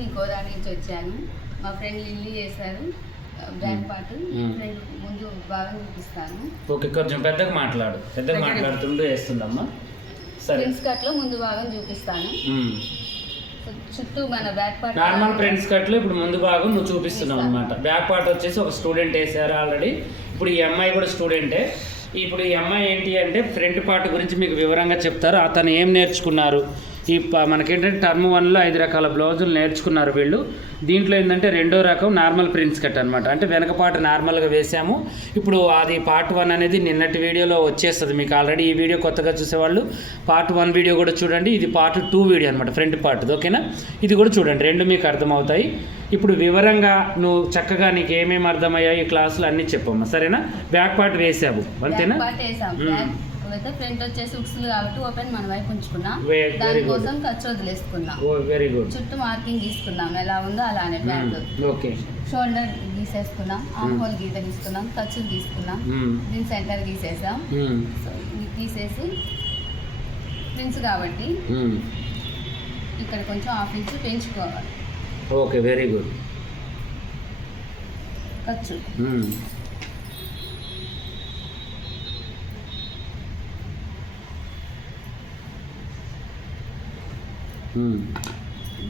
మీ గోదావరి నుంచి వచ్చాను. మా ఫ్రెండ్ లిల్లీ చేశారు బ్యాక్ పార్ట్. ఫ్రెండ్ ముందు బాగా చూపిస్తాను. ఓకే, కొంచెం పెద్దగా మాట్లాడుతుంటూ వేస్తుందమ్మా. సరే, ప్రిన్స్ కట్లో ముందు భాగం చూపిస్తాను. చుట్టూ మన బ్యాక్ పార్ట్ నార్మల్ ప్రిన్స్ కట్లో ఇప్పుడు ముందు భాగం నువ్వు చూపిస్తున్నావు అనమాట. బ్యాక్ పార్ట్ వచ్చేసి ఒక స్టూడెంట్ వేసారు ఆల్రెడీ. ఇప్పుడు ఈ అమ్మాయి కూడా స్టూడెంటే. ఇప్పుడు ఈ అమ్మాయి ఏంటి అంటే ఫ్రంట్ పార్ట్ గురించి మీకు వివరంగా చెప్తారు. అతను ఏం నేర్చుకున్నారు, ఈ మనకేంటంటే టర్మ్ 1లో 5 రకాల బ్లౌజులు నేర్చుకున్నారు వీళ్ళు. దీంట్లో ఏంటంటే 2వ రకం నార్మల్ ప్రిన్స్ కట్ అనమాట. అంటే వెనక పార్ట్ నార్మల్గా వేసాము. ఇప్పుడు అది పార్ట్ 1 అనేది నిన్నటి వీడియోలో వచ్చేస్తుంది మీకు ఆల్రెడీ. ఈ వీడియో కొత్తగా చూసేవాళ్ళు పార్ట్ 1 వీడియో కూడా చూడండి. ఇది పార్ట్ 2 వీడియో అనమాట, ఫ్రంట్ పార్ట్. ఓకేనా, ఇది కూడా చూడండి, రెండు మీకు అర్థమవుతాయి. ఇప్పుడు వివరంగా నువ్వు చక్కగా నీకు ఏమేమి అర్థమయ్యాయి ఈ క్లాసులు అన్నీ చెప్పమ్మా, సరేనా? బ్యాక్ పార్ట్ వేసావు అంతేనా? ఫ్రంట్ వచ్చేసి ఉక్సులు కాబట్టి ఓపెన్ మన వైపు ఉంచుకున్నాం. దానికోసం ఖర్చు వదిలేసుకున్నాం. Very good. చుట్టూ మార్కింగ్ తీసుకున్నాం, ఎలా ఉందో అలానే బ్యాక్. ఓకే, షోల్డర్ గీసేసుకున్నాం, ఆర్మ్ హోల్ గీత తీసుకున్నాం, ఖర్చులు తీసుకున్నాం, దీని సెంటర్ గీసేసాం. సో ఇది తీసేసి ప్రిన్స్ కాబట్టి ఇక్కడ కొంచెం 1/2 ఇంచ్ పెంచుకోవాలి. Okay, very good. ఖర్చు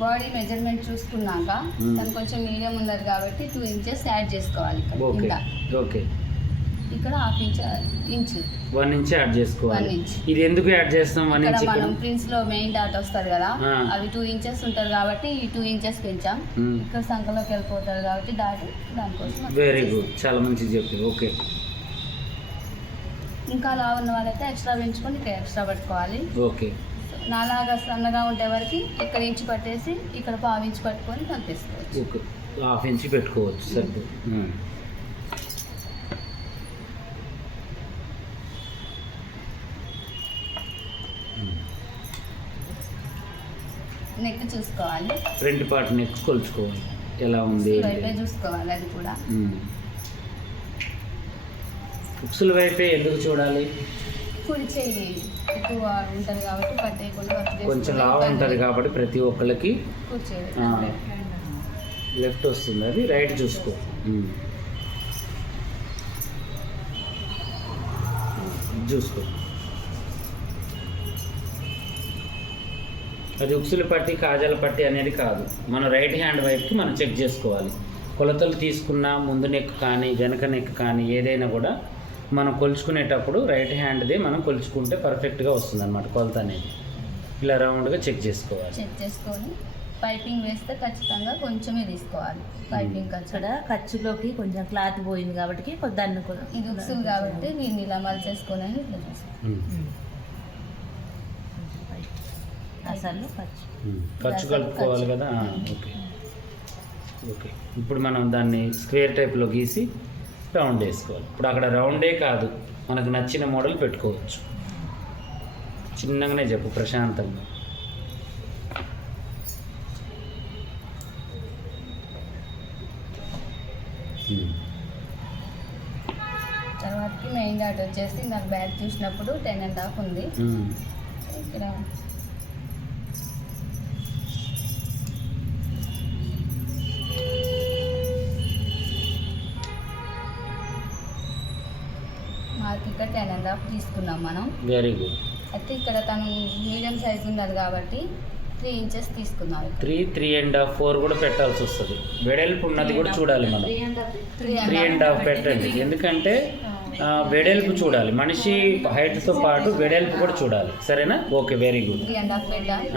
బాడీ మెజర్మెంట్ చూసుకున్నాక తను కొంచెం మీడియం ఉన్నది కాబట్టి 2 ఇంచెస్ యాడ్ చేసుకోవాలి. ఓకే, ఇక్కడ 1/2 ఇంచ్ 1 ఇంచ్ యాడ్ చేసుకోవాలి. 1 ఇంచ్. ఇది ఎందుకు యాడ్ చేస్తాం? 1 ఇంచ్ మనం ప్రిన్స్ లో మెయిన్ డాట్ వస్తుంది కదా, అవి 2 ఇంచెస్ ఉంటుంది కాబట్టి ఈ 2 ఇంచెస్ పెంచాం. ఇక్కడ సంఖలోకి వెళ్ళిపోతారు కాబట్టి డాట్ దానికోసం. వెరీ గుడ్, చాలా మంచిగా చెప్పి. ఓకే, ఇంకా అలా ఉన్న వాళ్ళైతే ఎక్స్ట్రా పెంచుకొని ఇక్కడ ఎక్స్ట్రా పట్టుకోవాలి. ఓకే, నాలాగా సన్నగా ఉండే వరకు ఇక్కడ ఇంచు పట్టేసి ఇక్కడ 1/2 ఇంచ్ పట్టుకొని పంపిసుకోవచ్చు. ఓకే, 1/2 ఇంచ్ పెట్టుకోవచ్చు. సరే, నెక్ చూసుకోవాలి. ఫ్రంట్ పార్ట్ నెక్ కొలుచుకోవాలి, ఎలా ఉంది వైపే చూసుకోవాలి. అది కూడా ఉక్సుల వైపే ఎందుకు చూడాలి? కుడి చేయి ఎక్కువ ఉంటుంది కాబట్టి పట్టేయకుండా కొంచెం లావు ఉంటుంది కాబట్టి ప్రతి ఒక్కళ్ళకి లెఫ్ట్ వస్తుంది, అది రైట్ చూసుకో. చూసుకో, అది ఉక్సుల పట్టి కాజాల పట్టి అనేది కాదు. మన రైట్ హ్యాండ్ వైపుకి మనం చెక్ చేసుకోవాలి. కొలతలు తీసుకున్న ముందు నెక్ కానీ వెనక నెక్ కానీ ఏదైనా కూడా మనం కొలుచుకునేటప్పుడు రైట్ హ్యాండ్దే మనం కొలుచుకుంటే పర్ఫెక్ట్గా వస్తుంది అనమాట కొలత అనేది. ఇలా రౌండ్గా చెక్ చేసుకోవాలి. చెక్ చేసుకొని పైపింగ్ వేస్తే ఖచ్చితంగా కొంచెమే తీసుకోవాలి. పైపింగ్ ఖర్చులోకి కొంచెం క్లాత్ పోయింది కాబట్టి దాన్ని కూడా ఇది ఉక్సులు కాబట్టి దీన్ని ఇలా మలిచేసుకొని ఇట్లా చేసుకోవాలి. అసలు ఖర్చు కలుపుకోవాలి కదా. Okay, okay. ఇప్పుడు మనం దాన్ని స్క్వేర్ టైప్లో గీసి రౌండ్ వేసుకోవాలి. ఇప్పుడు అక్కడ రౌండే కాదు, మనకు నచ్చిన మోడల్ పెట్టుకోవచ్చు. చిన్నగానే చెప్పు, ప్రశాంతంగా. తర్వాతకి మెయిన్ డాట్ వచ్చేసి నాకు బ్యాగ్ చూసినప్పుడు 10.5 ఉంది. ఇక్కడ ఇక్కడ 10.5 తీసుకున్నాం మనం. Very good. అయితే ఇక్కడ తను మీడియం సైజ్ ఉన్నది కాబట్టి 3 ఇంచెస్ తీసుకున్నాం. 3.5 4 కూడా పెట్టాల్సి వస్తుంది. వెడల్పు ఉన్నది కూడా చూడాలి మనం. 3.5 పెట్టండి, ఎందుకంటే వెడల్పు చూడాలి. మనిషి హైట్తో పాటు వెడల్పు కూడా చూడాలి, సరేనా? Okay, very good. 3.5 పెట్టాలి.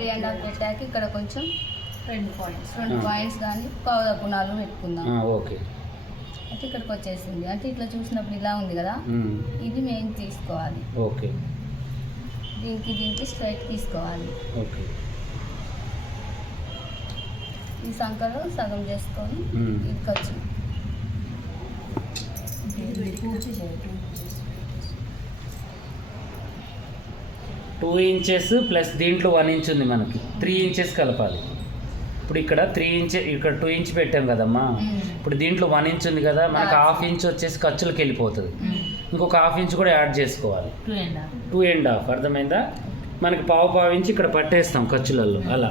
3.5 పెట్టాక ఇక్కడ కొంచెం 2 పాయింట్స్ కానీ పావుదప్పు 4 పెట్టుకుందాం. ఓకే, అయితే ఇక్కడికి వచ్చేసింది. అంటే ఇట్లా చూసినప్పుడు ఇలా ఉంది కదా, ఇది మెయిన్ తీసుకోవాలి. ఓకే, దీనికి స్ట్రైట్ తీసుకోవాలి. ఓకే, ఈ సంఖ్యలో సగం చేసుకొని ఇది ఖర్చు 2 ఇంచెస్ ప్లస్ దీంట్లో 1 ఇంచ్ ఉంది మనకి, 3 ఇంచెస్ కలపాలి. ఇప్పుడు ఇక్కడ 3 ఇంచ్, ఇక్కడ 2 ఇంచ్ పెట్టాం కదమ్మా. ఇప్పుడు దీంట్లో 1 ఇంచ్ ఉంది కదా, మనకు 1/2 ఇంచ్ వచ్చేసి ఖర్చులకు వెళ్ళిపోతుంది. ఇంకొక 1/2 ఇంచ్ కూడా యాడ్ చేసుకోవాలి. 2.5 అర్థమైందా? మనకి పావు ఇంచ్ ఇక్కడ పట్టేస్తాం ఖర్చులలో. అలా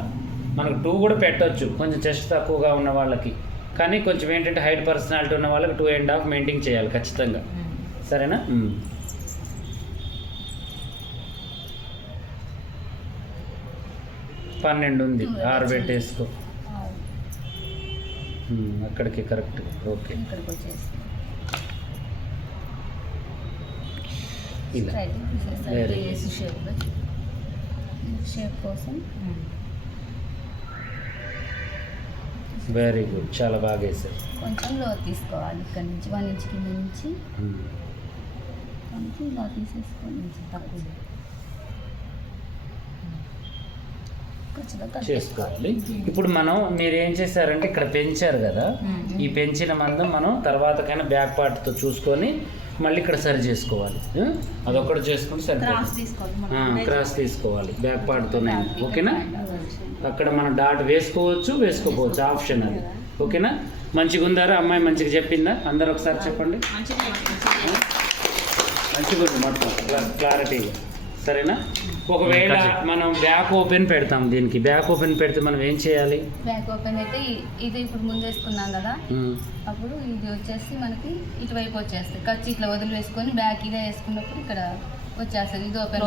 మనకు 2 కూడా పెట్టొచ్చు కొంచెం చెస్ట్ తక్కువగా ఉన్న వాళ్ళకి, కానీ కొంచెం ఏంటంటే హైట్ పర్సనాలిటీ ఉన్న వాళ్ళకి 2.5 మెయింటైన్ చేయాలి ఖచ్చితంగా. సరేనా? 12 ఉంది, 6 పెట్టేసుకో. అక్కడికి కరెక్ట్. ఓకే, ఇక్కడికి వచ్చేసి ఇలా స్ట్రైట్ తీసేస్తాను. Very వేసి షేప్లో షేప్ కోసం వెరీ గుడ్, చాలా బాగా వేసారు. కొంచెం లో తీసుకోవాలి. ఇక్కడ నుంచి 1 ఇంచ్ కింద నుంచి కొంచెం ఇలా తీసేసుకోవాలి. తక్కువ చేసుకోవాలి. ఇప్పుడు మనం మీరు ఏం చేశారంటే ఇక్కడ పెంచారు కదా, ఈ పెంచిన మందం మనం తర్వాతకైనా బ్యాక్ పార్ట్తో చూసుకొని మళ్ళీ ఇక్కడ సరి చేసుకోవాలి. అదొక్కటి చేసుకుంటే సరిపోతుంది. క్రాస్ తీసుకోవాలి బ్యాక్ పార్ట్తోనే. ఓకేనా? అక్కడ మనం డాట్ వేసుకోవచ్చు, ఆప్షన్ అది. ఓకేనా? మంచిగా ఉందారా అమ్మాయి? మంచిగా చెప్పిందా? అందరు ఒకసారి చెప్పండి. మంచిగా ఉంది మొత్తం క్లారిటీగా. సరేనా? ఒకవేళ మనం బ్యాక్ ఓపెన్ పెడతాం, దీనికి బ్యాక్ ఓపెన్ పెడితే మనం ఏం చేయాలి? బ్యాక్ ఓపెన్ అయితే ఇది ఇప్పుడు ముందు వేసుకున్నాం కదా, అప్పుడు ఇది వచ్చేసి మనకి ఇటువైపు వచ్చేస్తుంది. ఖర్చు ఇట్లా వదిలి వేసుకొని బ్యాక్ ఇదే వేసుకున్నప్పుడు ఇక్కడ వచ్చేస్తుంది. ఇది ఓపెన్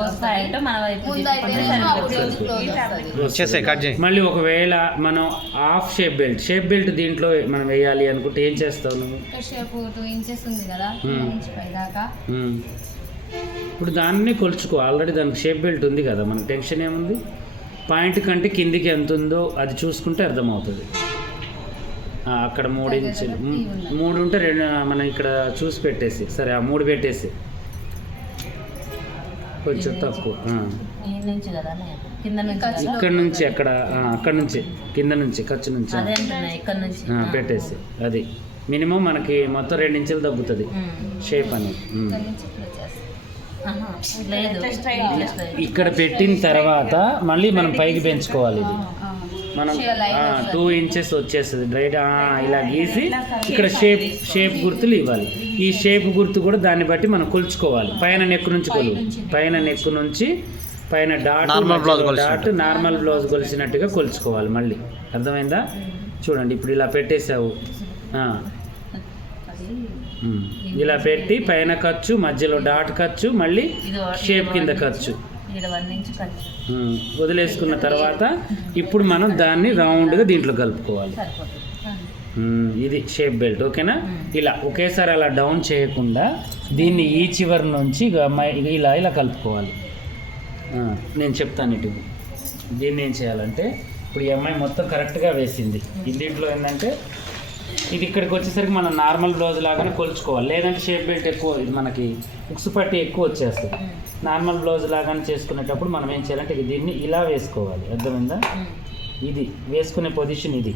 మళ్ళీ ఒకవేళ మనం హాఫ్ షేప్ బెల్ట్ దీంట్లో మనం వేయాలి అనుకుంటే ఏం చేస్తావు నువ్వు? షేప్ 2 ఇంచెస్ ఉంది కదా, 2 ఇంచ్ పైదాకా. ఇప్పుడు దాన్ని కొలుచుకో. ఆల్రెడీ దానికి షేప్ బెల్ట్ ఉంది కదా, మనకు టెన్షన్ ఏముంది? పాయింట్ కంటే కిందికి ఎంత ఉందో అది చూసుకుంటే అర్థమవుతుంది. అక్కడ 3 ఇంచులు 3 ఉంటే 2 మనం ఇక్కడ చూసి పెట్టేసి, సరే ఆ 3 పెట్టేసి కొంచెం తక్కువ. ఇక్కడ నుంచి అక్కడ నుంచి కింద నుంచి ఖర్చు నుంచి పెట్టేసి, అది మినిమం మనకి మొత్తం 2 ఇంచులు తగ్గుతుంది షేప్ అనేది. ఇక్కడ పెట్టిన తర్వాత మళ్ళీ మనం పైకి పెంచుకోవాలి. ఇది మనం 2 ఇంచెస్ వచ్చేస్తుంది డైరెక్ట్. ఇలా గీసి ఇక్కడ షేప్ గుర్తులు ఇవ్వాలి. ఈ షేప్ గుర్తు కూడా దాన్ని బట్టి మనం కొలుచుకోవాలి. పైన నెక్ నుంచి పైన డాట్ నార్మల్ బ్లౌజ్ కొలిసినట్టుగా కొలుచుకోవాలి. మళ్ళీ అర్థమైందా? చూడండి, ఇప్పుడు ఇలా పెట్టేసావు, ఇలా పెట్టి పైన ఖర్చు, మధ్యలో డాట్ ఖర్చు, మళ్ళీ షేప్ కింద ఖర్చు వదిలేసుకున్న తర్వాత ఇప్పుడు మనం దాన్ని రౌండ్గా దీంట్లో కలుపుకోవాలి. ఇది షేప్ బెల్ట్. ఓకేనా? ఇలా ఒకేసారి అలా డౌన్ చేయకుండా దీన్ని ఈ చివరి నుంచి ఇలా కలుపుకోవాలి. నేను చెప్తాను. ఇటు దీన్ని ఏం చేయాలంటే, ఇప్పుడు ఈ అమ్మాయి మొత్తం కరెక్ట్గా వేసింది. దీంట్లో ఏంటంటే ఇది ఇక్కడికి వచ్చేసరికి మనం నార్మల్ బ్లౌజ్ లాగానే కొలుచుకోవాలి. లేదంటే షేప్ బెల్ట్ ఎక్కువ, ఇది మనకి ఉక్సు పట్టి ఎక్కువ వచ్చేస్తుంది. నార్మల్ బ్లౌజ్ లాగానే చేసుకునేటప్పుడు మనం ఏం చేయాలంటే దీన్ని ఇలా వేసుకోవాలి. అర్థమైందా? ఇది వేసుకునే పొజిషన్ ఇది.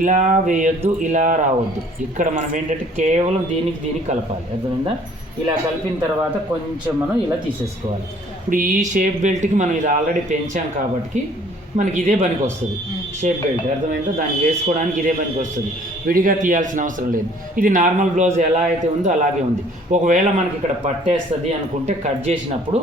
ఇలా వేయొద్దు, ఇలా రావద్దు. ఇక్కడ మనం ఏంటంటే కేవలం దీనికి కలపాలి. అర్థమైందా? ఇలా కలిపిన తర్వాత కొంచెం మనం ఇలా తీసేసుకోవాలి. ఇప్పుడు ఈ షేప్ బెల్ట్కి మనం ఇది ఆల్రెడీ పెంచాం కాబట్టి మనకి ఇదే పనికి వస్తుంది షేప్ బెల్ట్. అర్థమైందో? దాన్ని వేసుకోవడానికి ఇదే పనికి వస్తుంది, విడిగా తీయాల్సిన అవసరం లేదు. ఇది నార్మల్ బ్లౌజ్ ఎలా అయితే ఉందో అలాగే ఉంది. ఒకవేళ మనకి ఇక్కడ పట్టేస్తుంది అనుకుంటే కట్ చేసినప్పుడు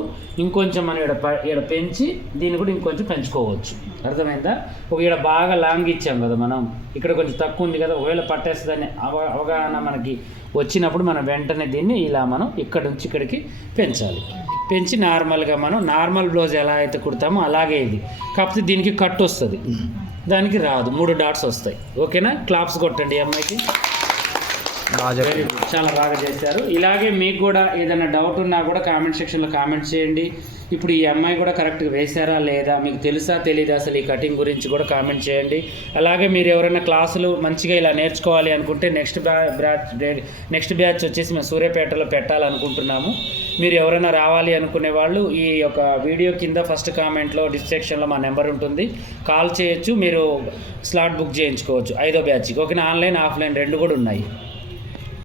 ఇంకొంచెం మనం ఇక్కడ పెంచి దీన్ని కూడా ఇంకొంచెం పెంచుకోవచ్చు. అర్థమైందా? ఇక్కడ బాగా లాంగ్ ఇచ్చాం కదా మనం, ఇక్కడ కొంచెం తక్కువ ఉంది కదా, ఒకవేళ పట్టేస్తుందని అవగాహన మనకి వచ్చినప్పుడు మనం వెంటనే దీన్ని ఇలా మనం ఇక్కడ నుంచి ఇక్కడికి పెంచాలి. పెంచి నార్మల్గా మనం నార్మల్ బ్లౌజ్ ఎలా అయితే కుడతామో అలాగే ఇది, కాకపోతే దీనికి కట్ వస్తుంది, దానికి రాదు, 3 డాట్స్ వస్తాయి. ఓకేనా? క్లాప్స్ కొట్టండి అమ్మాయికి. చాలా బాగా చేశారు. ఇలాగే మీకు కూడా ఏదైనా డౌట్ ఉన్నా కూడా కామెంట్ సెక్షన్లో కామెంట్ చేయండి. ఇప్పుడు ఈ అమ్మాయి కూడా కరెక్ట్గా వేశారా లేదా, మీకు తెలుసా తెలీదా అసలు ఈ కటింగ్ గురించి కూడా కామెంట్ చేయండి. అలాగే మీరు ఎవరైనా క్లాసులు మంచిగా ఇలా నేర్చుకోవాలి అనుకుంటే నెక్స్ట్ బ్యాచ్ వచ్చేసి మేము సూర్యాపేటలో పెట్టాలనుకుంటున్నాము. మీరు ఎవరైనా రావాలి అనుకునే వాళ్ళు ఈ యొక్క వీడియో కింద ఫస్ట్ కామెంట్లో డిస్క్రిప్షన్లో మా నెంబర్ ఉంటుంది, కాల్ చేయొచ్చు. మీరు స్లాట్ బుక్ చేయించుకోవచ్చు 5వ బ్యాచ్కి. ఓకేనా? ఆన్లైన్ ఆఫ్లైన్ 2 కూడా ఉన్నాయి.